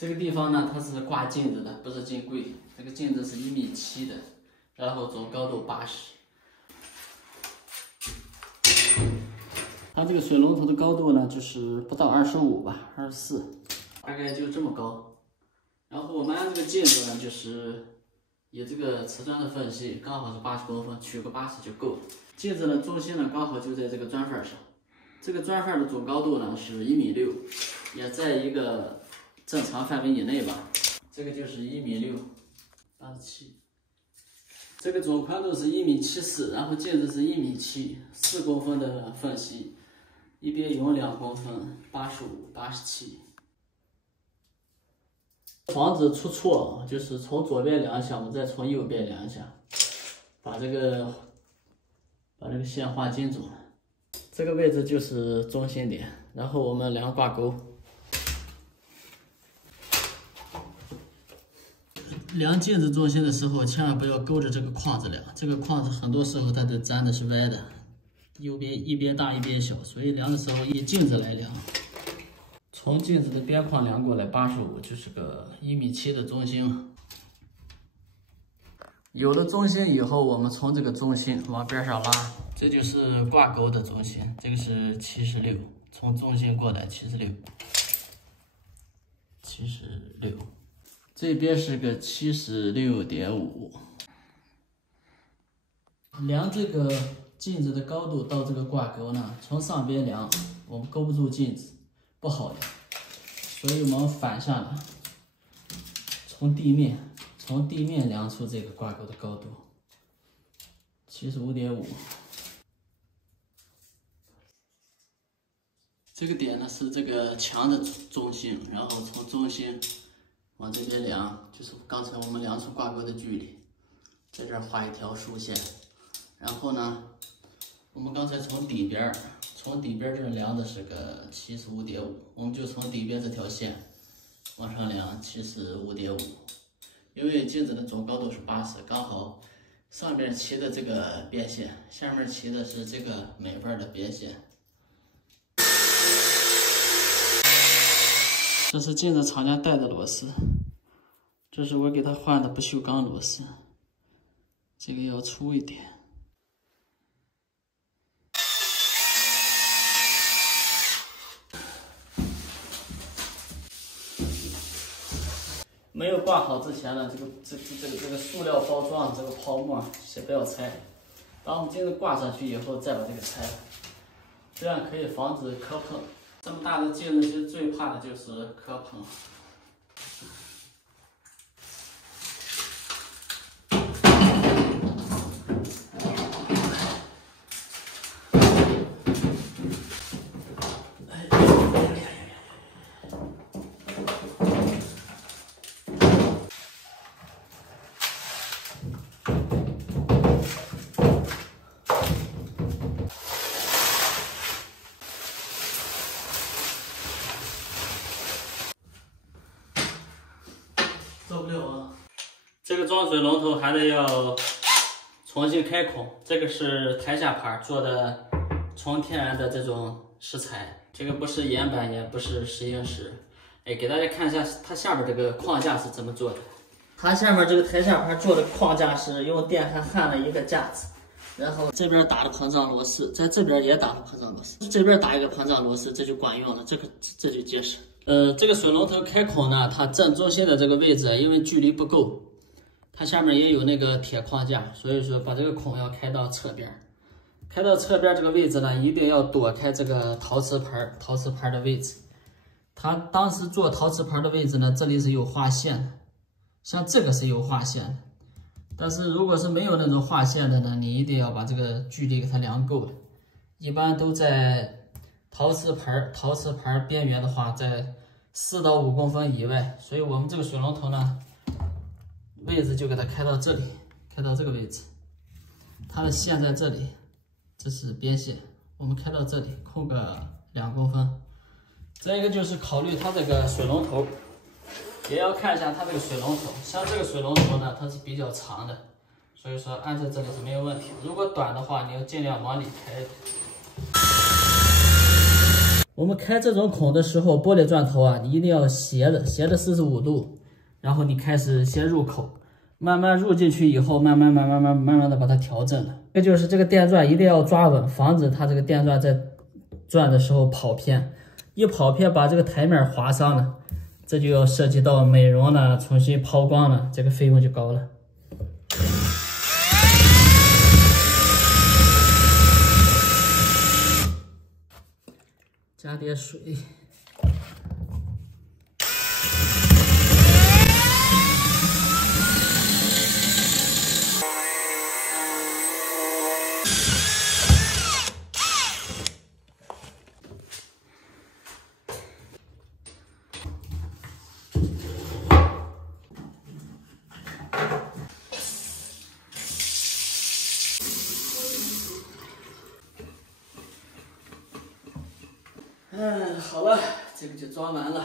这个地方呢，它是挂镜子的，不是镜柜。这个镜子是1.7米的，然后总高度80。它这个水龙头的高度呢，就是不到25吧，24，大概就这么高。然后我们按这个镜子呢，就是以这个瓷砖的缝隙，刚好是80公分，取个80就够了。镜子的中心呢，刚好就在这个砖缝上。这个砖缝的总高度呢是1.6米，也在一个正常范围以内吧。这个就是1.6米，87。这个总宽度是1.74米，然后镜子是1.7米，4公分的缝隙，一边用2公分，85、87。防止出错，就是从左边量一下，我再从右边量一下，把这个线画精准。这个位置就是中心点，然后我们量挂钩。量镜子中心的时候，千万不要勾着这个框子量，这个框子很多时候它的粘的是歪的，右边一边大一边小，所以量的时候以镜子来量。从镜子的边框量过来85，就是个1.7米的中心。有了中心以后，我们从这个中心往边上拉，这就是挂钩的中心，这个是76，从中心过来76，这边是个76.5。量这个镜子的高度到这个挂钩呢，从上边量，我们勾不住镜子，不好量，所以我们反下来，从地面量出这个挂钩的高度，75.5。这个点呢是这个墙的中心，然后从中心往这边量，就是刚才我们量出挂钩的距离，在这儿画一条竖线。然后呢，我们刚才从底边这儿量的是个75.5，我们就从底边这条线往上量75.5。因为镜子的总高度是80，刚好上面齐的这个边线，下面齐的是这个美纹的边线。这是镜子厂家带的螺丝，这是我给他换的不锈钢螺丝，这个要粗一点。没有挂好之前呢，这个塑料包装这个泡沫先不要拆，当我们镜子挂上去以后再把这个拆了，这样可以防止磕碰。这么大的镜子，其实最怕的就是磕碰。受不了啊！这个装水龙头还得要重新开孔，这个是台下盘做的，纯天然的这种石材，这个不是岩板，也不是石英石。哎，给大家看一下它下面这个框架是怎么做的。它下面这个台下盘做的框架是用电焊了一个架子，然后这边打了膨胀螺丝，在这边也打了膨胀螺丝，这边打一个膨胀螺丝，这就管用了，这就结实。这个水龙头开孔呢，它正中心的这个位置，因为距离不够，它下面也有那个铁框架，所以说把这个孔要开到侧边。开到侧边这个位置呢，一定要躲开这个陶瓷盘的位置。它当时做陶瓷盘的位置呢，这里是有划线的，像这个是有划线的。但是如果是没有那种划线的呢，你一定要把这个距离给它量够了。一般都在陶瓷盘边缘的话，在4到5公分以外。所以我们这个水龙头呢，位置就给它开到这里，开到这个位置。它的线在这里，这是边线，我们开到这里，空个2公分。再一个就是考虑它这个水龙头，也要看一下它这个水龙头。像这个水龙头呢，它是比较长的，所以说按在这里是没有问题。如果短的话，你要尽量往里开。我们开这种孔的时候，玻璃钻头啊，你一定要斜的45度，然后你开始先入口，慢慢入进去以后，慢慢的把它调正了。这就是这个电钻一定要抓稳，防止它这个电钻在转的时候跑偏，一跑偏把这个台面划伤了，这就要涉及到美容了，重新抛光了，这个费用就高了。加点水。好了，这个就装完了。